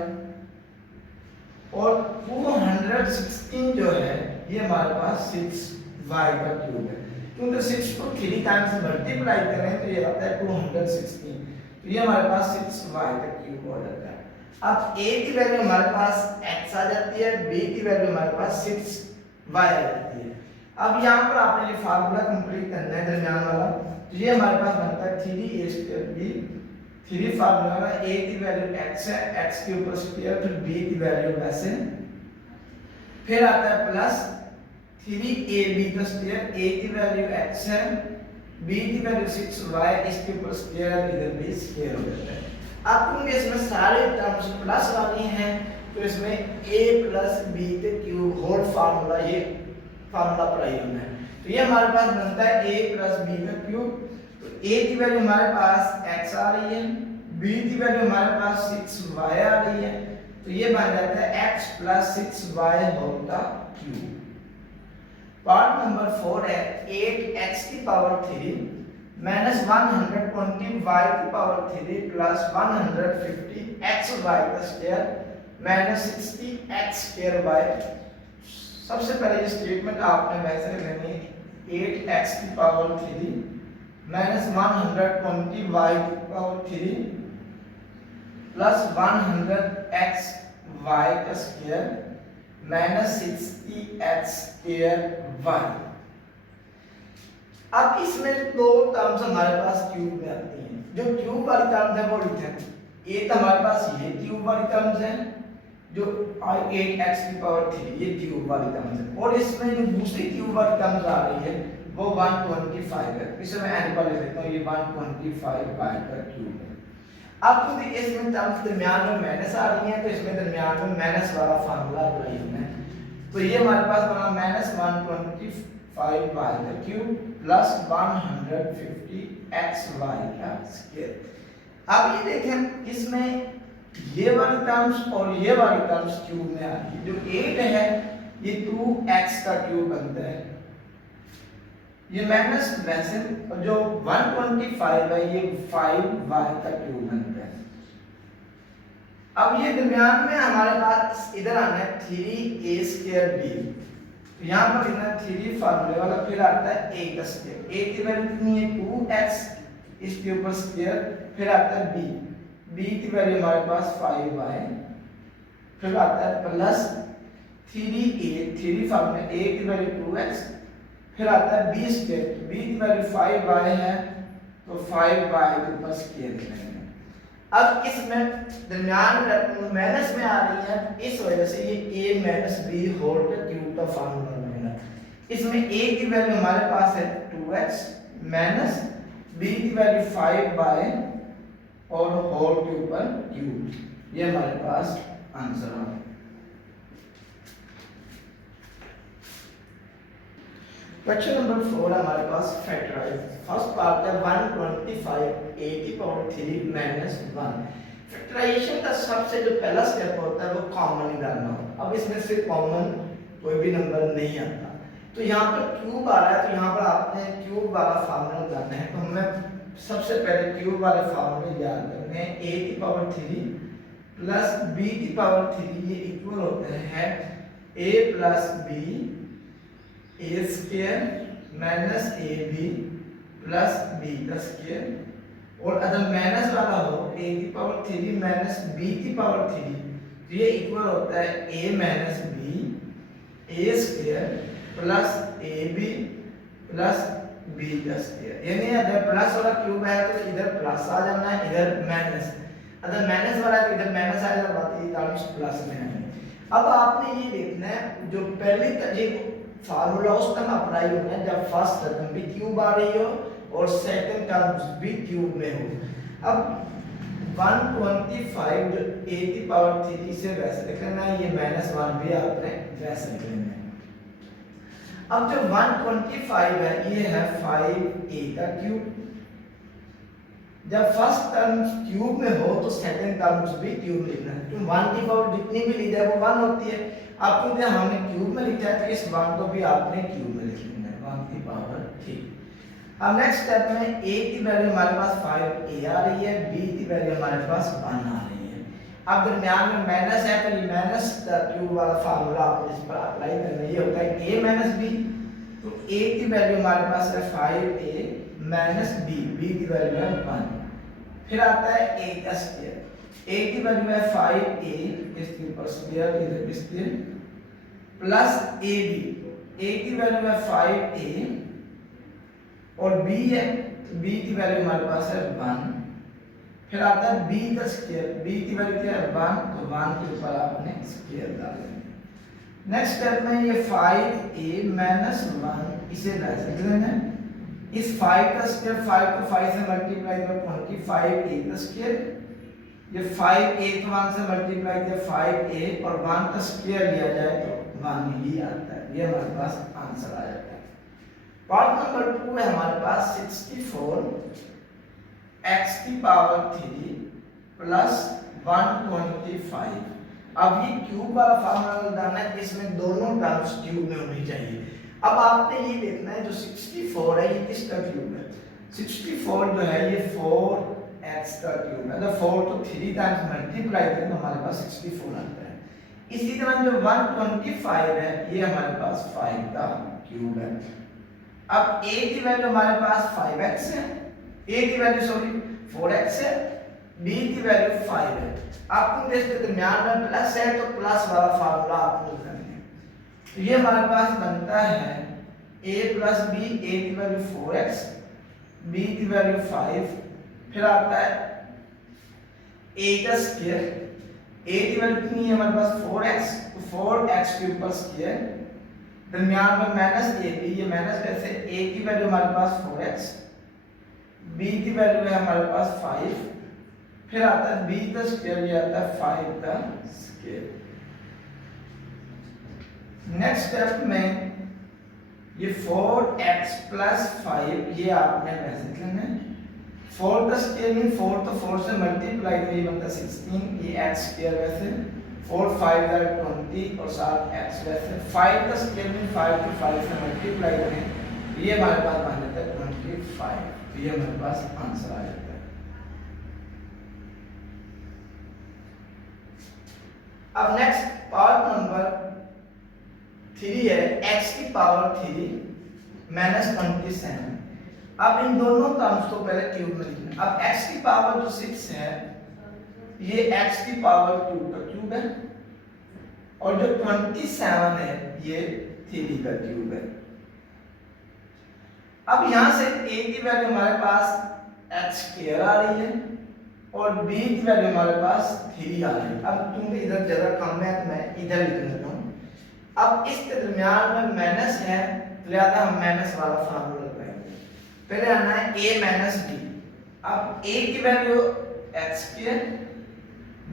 और 216 जो है ये हमारे पास 6y का क्यूब है, क्योंकि 6 को 3 टाइम्स मल्टीप्लाई करें तो ये आता है 216, तो ये हमारे पास 6y का क्यूब हो जाता है। अब a की वैल्यू हमारे पास x आ जाती है, b की वैल्यू हमारे पास 6y आ जाती है। अब यहाँ पर आपने ये फार्मूला कंप्लीट करना है दरमियान वाला, तो ये हमारे पास बनता है 3a स्क्वायर b, 3 फार्मूला में a की वैल्यू x है, x के ऊपर स्क्वायर, फिर b की वैल्यू वैसे, फिर आता है प्लस 3ab का स्क्वायर, a की वैल्यू x है, b की वैल्यू 6y, इसके ऊपर स्क्वायर, इधर भी स्क्वायर हो जाता है। अब क्योंकि इसमें सारे टर्म्स प्लस वाली हैं तो इसमें a प्लस बी के क्यूब होल फार्मूला, ये फार्मूला पढ़ाई हमने। तो ये हमारे पास बनता है a प्लस बी का क्यूब। तो a की वैल्यू हमारे पास x आ रही है, b की वैल्यू हमारे पास 6y आ रही है, तो ये बन जाता है x प्लस 6y होल का क्यूब। पार्ट नंबर 4 है 8x की पावर 3 माइनस 120 y की पावर 3 प्लस 150 x y का square minus 60 x square y। सबसे पहले ये स्टेटमेंट आपने वैसे लेनी है 8x की पावर 3 माइनस 120 y की पावर 3 प्लस 100 x y का square minus 60 x square y। अब इसमें दो टर्म्स हमारे पास क्यूब में आती हैं। जो क्यूब वाली टर्म्स है वो लिखते हैं, ये तो हमारे पास ये क्यूब वाली टर्म्स है जो 8x की पावर 3 ये क्यूब वाली टर्म्स है, और इसमें जो दूसरी क्यूब वाली टर्म्स आ रही है वो 125 है। इसे मैं एन पर लिख देता हूँ, ये 125 y का क्यूब है। अब क्योंकि इसमें टर्म्स दरमियान में माइनस आ रही हैं तो इसमें दरमियान में माइनस वाला फार्मूला अप्लाई होना है। तो ये हमारे पास बना माइनस 125 y का क्यूब प्लस 150 xy का स्क्वायर। अब ये देखें इसमें ये वाली टर्म्स और ये वाली टर्म्स क्यूब में आ रही है। जो 8 है ये 2x का क्यूब बनता है, ये माइनस वैसे जो 125 है ये 5y का क्यूब बनता है। अब ये दरमियान में हमारे पास इधर आना है 3a स्क्वायर b, तो यहाँ पर लिखना 3 फार्मूले वाला, फिर आता है a का स्क्वायर, a की वैल्यू कितनी है 2x, इसके ऊपर स्क्वायर, फिर आता है b की वैल्यू हमारे पास 5y, फिर आता है प्लस 3a, 3 फार्मूले a की वैल्यू 2x, फिर आता है b स्क्वायर, b की वैल्यू 5y है तो 5y के ऊपर स्क्वायर करेंगे। अब इसमें दरमियान में माइनस में आ रही है, इस वजह से ये a माइनस बी होल का क्यूब का फार्मूला बनेगा। इसमें a की वैल्यू हमारे पास है 2x माइनस b की वैल्यू 5y और होल के ऊपर क्यूब। ये हमारे पास आंसर है। क्वेश्चन नंबर 4 हमारे पास फैक्टराइज। फर्स्ट पार्ट है 125 a की पावर 3 माइनस 1। फैक्टराइजेशन का सबसे जो पहला स्टेप होता है वो कॉमन निकालना होता है। अब इसमें से कॉमन कोई भी नंबर नहीं आता, तो यहाँ पर क्यूब आ रहा है, तो यहाँ पर आपने क्यूब वाला फार्मूला लगाना है। तो हमें सबसे पहले क्यूब वाले फार्मूले याद करने हैं। a की पावर 3 प्लस b की पावर 3 ये इक्वल होता है a plus b a square minus A B plus B का स्क्वायर, और अगर माइनस वाला हो a की पावर 3 माइनस b की पावर 3 तो ये इक्वल होता है a minus b a square plus A B plus b का स्क्वायर। यानी अगर प्लस वाला क्यूब है तो इधर प्लस आ जाना है, इधर माइनस, अगर माइनस वाला है तो इधर माइनस आ जाएगा, बाकी टर्म्स प्लस में है। अब आपने ये देखना है जो पहली तरीके फार्मूला उस टाइम अप्लाई होना है जब फर्स्ट टर्म भी क्यूब आ रही हो और सेकंड टर्म भी क्यूब में हो। अब 125 जो a की पावर 3 से वैसे लिखना है, ये -1 भी आपने वैसे लिखना है। अब जो 125 है ये है 5a का क्यूब। जब फर्स्ट टर्म क्यूब में हो तो सेकंड टर्म भी क्यूब लिखना है, तो 1 की पावर जितनी भी ली जाए वो 1 होती है। अब क्योंकि हमने क्यूब में लिखा है तो इस 1 को भी आपने क्यूब में लिख लेना है, 1 की पावर 3। अब नेक्स्ट स्टेप में a की वैल्यू हमारे पास 5a आ रही है, b की वैल्यू हमारे पास 1 आ रही है। अब दरमियान में माइनस है तो ये माइनस क्यूब वाला फार्मूला आपने इस पर अप्लाई करना है, ये होता है a माइनस b। तो a की वैल्यू हमारे पास है 5a माइनस b की वैल्यू है 1। फिर आता है a का स्क्वायर, a की वैल्यू है 5a इसके ऊपर स्क्वायर इधर स्क्वायर प्लस ab, a की वैल्यू है 5a और b है तो b की वैल्यू हमारे पास है 1। फिर आता है b का स्क्वायर, b की वैल्यू क्या है 1, तो 1 के ऊपर आपने स्क्वायर डाल देना। नेक्स्ट स्टेप में ये 5a माइनस 1 इसे वैसे लिख लेना है। इस 5 का स्क्वायर 5 को 5 से मल्टीप्लाई करो 25a का स्क्वायर ये 5a तो 1 से मल्टीप्लाई किया 5a और 1 का स्क्वायर लिया जाए तो 1 ही आता है। ये हमारे पास आंसर आ जाता है। पार्ट नंबर 2 है हमारे पास 64 x की पावर 3 प्लस 125। अब ये क्यूब वाला फार्मूला लगाना है, इसमें दोनों टर्म्स क्यूब में होनी चाहिए। अब आपने ये देखना है जो 64 है ये किसका क्यूब है। 64 जो है ये 4x का क्यूब है। तो 4 तो 3 टाइम्स मल्टीप्लाई करें तो हमारे पास 64 आता है। इसी तरह जो 125 है ये हमारे पास 5 का क्यूब है। अब a की वैल्यू हमारे पास 5x है, a की वैल्यू सॉरी 4x है, b की वैल्यू 5 है। आपको इसके दरमियान में प्लस है तो प्लस वाला फार्मूला आपको लगाना है। तो ये हमारे पास बनता है a प्लस b, a की वैल्यू 4x, b की वैल्यू 5, फिर आता है a का स्क्वायर, a की वैल्यू कितनी है हमारे पास 4x, तो 4x के ऊपर स्क्वायर, दरमियान में माइनस a b, ये माइनस कैसे, a की वैल्यू हमारे पास 4x, b की वैल्यू है हमारे पास 5, फिर आता है b का स्क्वायर, ये आता है 5 का स्क्वायर। नेक्स्ट स्टेप में ये 4x प्लस 5 ये आपने वैसे करना है। 4 का स्क्वायर मीन 4 तो 4 से मल्टीप्लाई तो ये बनता है 16, ये x स्क्वायर वैसे 4 5 are 20 और साथ x वैसे 5 का स्क्वायर मीन 5 को 5 से मल्टीप्लाई करें ये हमारे पास बन जाता है 25। तो ये हमारे पास आंसर आ जाता है। अब नेक्स्ट पार्ट नंबर 3 है x की पावर 3 माइनस 27। अब इन दोनों टर्म्स को पहले क्यूब में लिखना है। अब x की पावर जो 6 है ये x की पावर 2 का क्यूब है और जो 27 है ये 3 का क्यूब है। अब यहां से a की वैल्यू हमारे पास x स्क्वायर आ रही है और b की वैल्यू हमारे पास 3 आ रही है। अब क्योंकि इधर ज्यादा कम है तो मैं इधर लिख देता हूं। अब इसके दरमियान में माइनस है लिहाजा हम माइनस वाला फार्मूला लगाएंगे। पहले आना है a माइनस b। अब a की value x square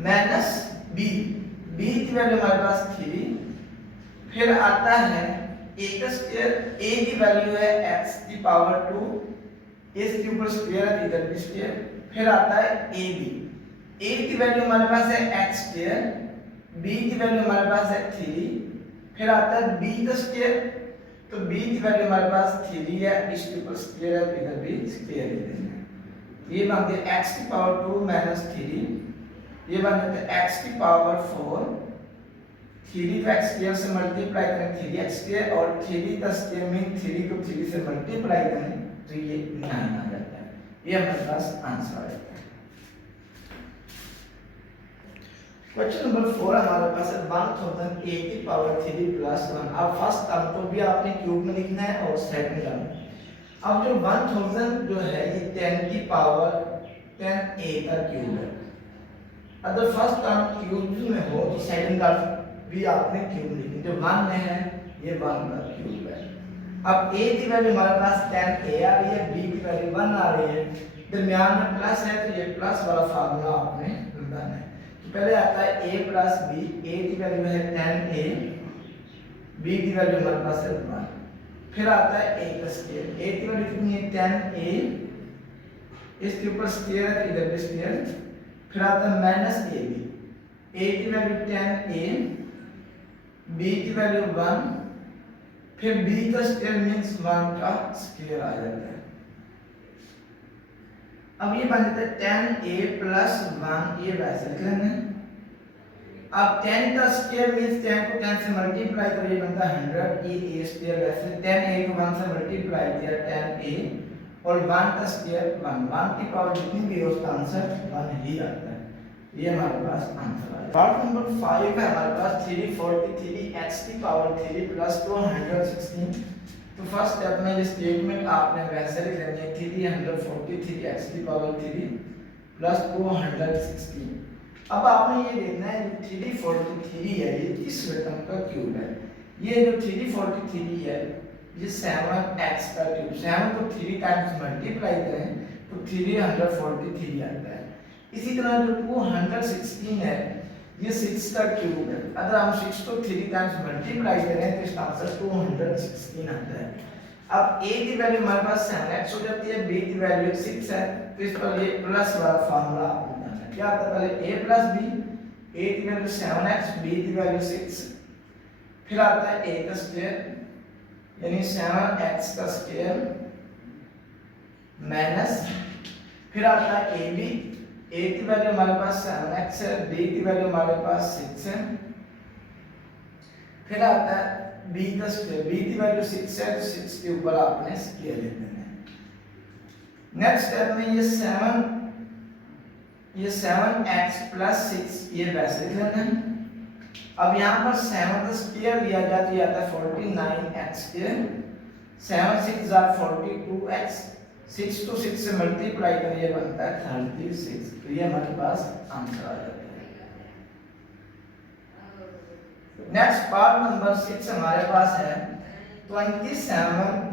minus b, b की वैल्यू हमारे पास 3, फिर आता है a का स्क्वायर, a की वैल्यू है x की पावर 2, इसके ऊपर स्क्वायर है इधर भी स्क्वायर, फिर आता है ab, a की वैल्यू हमारे पास है x स्क्वायर, b की वैल्यू हमारे पास है 3, फिर आता है b का स्क्वायर, तो b की वैल्यू हमारे पास 3 है, इसके ऊपर स्क्वायर है इधर भी स्क्वायर ही देना है। ये बनती है x की पावर 2 माइनस 3, ये बन जाता है x की पावर 4, 3 को x स्क्वायर से मल्टीप्लाई करें 3x स्क्वायर और 3 का स्क्वायर मीन 3 को 3 से मल्टीप्लाई करें तो ये 9 आ जाता है। ये हमारे पास आंसर आ जाता है। क्वेश्चन नंबर 4 हमारे पास है 1000 a की पावर 3 प्लस 1। अब फर्स्ट टर्म को भी आपने क्यूब में लिखना है और सेकंड टर्म। अब जो 1000 जो है ये 10 की पावर 10a का क्यूब है। अगर फर्स्ट टर्म क्यूब में हो तो सेकंड टर्म भी आपने क्यूब लिखनी। जो 1 में है ये 1 का क्यूब है। अब a की वैल्यू हमारे पास 10a आ रही है, b की वैल्यू 1 आ रही है, दरमियान में प्लस है तो ये प्लस वाला फार्मूला आपने लगाना है। पहले आता है a प्लस b, a की वैल्यू है 10a, b की वैल्यू हमारे पास है 1, फिर आता है a का स्क्वायर, a की वैल्यू कितनी है 10a, इसके ऊपर स्क्वायर है इधर भी स्क्वायर, फिर आता है माइनस ab, a की वैल्यू 10a, b की वैल्यू 1, फिर b का स्क्वायर मींस 1 का स्क्वायर आ जाता है। अब ये बन जाता है 10a प्लस 1, ये वैसे लिख लेना है। अब 10 का स्क्वायर मींस 10 को 10 से मल्टीप्लाई करिए बनता है 100, ये a स्क्वायर वैसे 10a को 1 से मल्टीप्लाई किया 10a और 1 का स्क्वायर 1 की पावर जितनी भी है उसका आंसर 1 ही आता है। ये हमारे पास आंसर आ गया। पार्ट नंबर 5 है हमारे पास 343 x की पावर 3 प्लस 216। तो फर्स्ट स्टेप में ये स्टेटमेंट आपने वैसे लिख लेनी है 343 x की पावर 3 प्लस 216। अब आपने ये देखना है जो 343 है ये किस रकम का क्यूब है। ये जो 343 है ये 7x का क्यूब, 7 को 3 टाइम्स मल्टीप्लाई करें तो 343 आता है। इसी तरह जो 216 है ये 6 का क्यूब है। अगर हम 6 को 3 टाइम्स मल्टीप्लाई करें तो इसका आंसर 216 आता है। अब a की वैल्यू हमारे पास 7x हो जाती है, b की वैल्यू 6 है, तो इस पर ये प्लस वाला फार्मूला लगाना है। क्या आता है? पहले a प्लस b, a की वैल्यू 7x, b की वैल्यू 6, फिर आता है a का स्क्वायर यानी 7x का स्क्वायर माइनस, फिर आता है ab, a की वैल्यू हमारे पास 7x है, b की वैल्यू हमारे पास 6 है, फिर आता है b का स्क्वायर, b की वैल्यू 6 है तो 6 के ऊपर आपने स्क्वायर ले लेना है। नेक्स्ट स्टेप में ये 7x प्लस 6 ये वैसे ही लेना है। अब यहाँ पर 7 का स्क्वायर लिया जाए तो ये आता है 49x square, 7 6 are 42x, 6 to 6 से मल्टीप्लाई करें ये बनता है 36, तो ये हमारे पास आंसर आ जाता है। नेक्स्ट पार्ट नंबर 6 हमारे पास है 27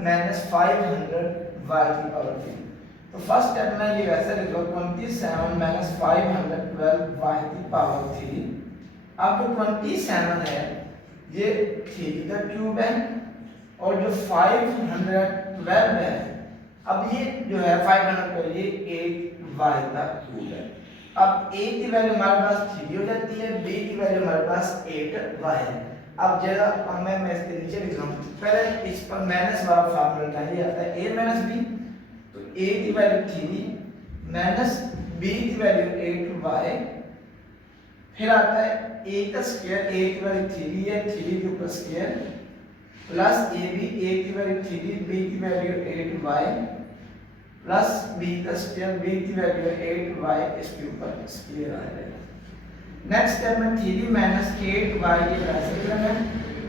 माइनस 500 y की पावर 3। तो फर्स्ट स्टेप में ये वैसे लिख लो 27 माइनस 512 y की पावर 3। अब जो 27 है ये 3 का क्यूब है और जो 512 है, अब ये जो है 500 ये 8y का क्यूब है। अब a की वैल्यू हमारे पास 3 हो जाती है, b की वैल्यू हमारे पास 8y है। अब जरा मैं इसके नीचे लिख रहा हूँ, पहले इस पर माइनस वाला फार्मूला लगाइए, आता है a माइनस b, तो a की वैल्यू 3 माइनस b की वैल्यू 8y, फिर आता है a का स्क्वायर, a की वैल्यू 3 है, 3 के ऊपर स्क्वायर प्लस ab, a की वैल्यू 3, b की वैल्यू 8y प्लस b का स्क्वायर, b की वैल्यू 8y, इसके ऊपर स्क्वायर आ जाएगा। नेक्स्ट स्टेप में 3 माइनस 8y ये वैसे करना है।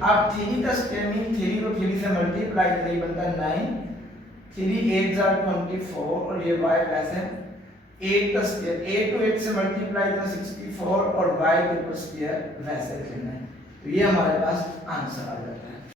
अब 3 का स्क्वायर मीन 3 को 3 से मल्टीप्लाई करें बनता है 9, 3 8 are 24 और ये y वैसे 8 का स्क्वायर, 8 को 8 से मल्टीप्लाई करें 64 और y के ऊपर स्क्वायर वैसे करना है, तो ये हमारे पास आंसर आ जाता है।